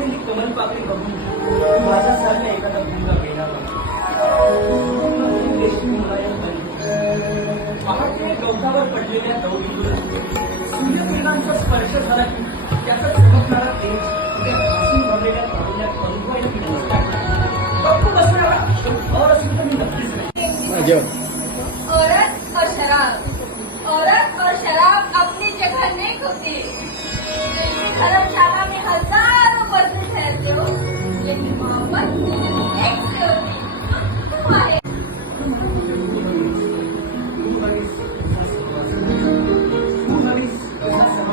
पाकड़ी बघून माझा सर नाही एखादा मुलगा पहाटे गवतावर पडलेल्या गौरीवर सूर्यकिरणांचा स्पर्श झाला की त्याचा चमकणारा तेज हसून भरलेल्या पाहुण्यात परुवायला किती औरत और शराब औरत और शराब अपनी जगह नहीं खोती खराब शराब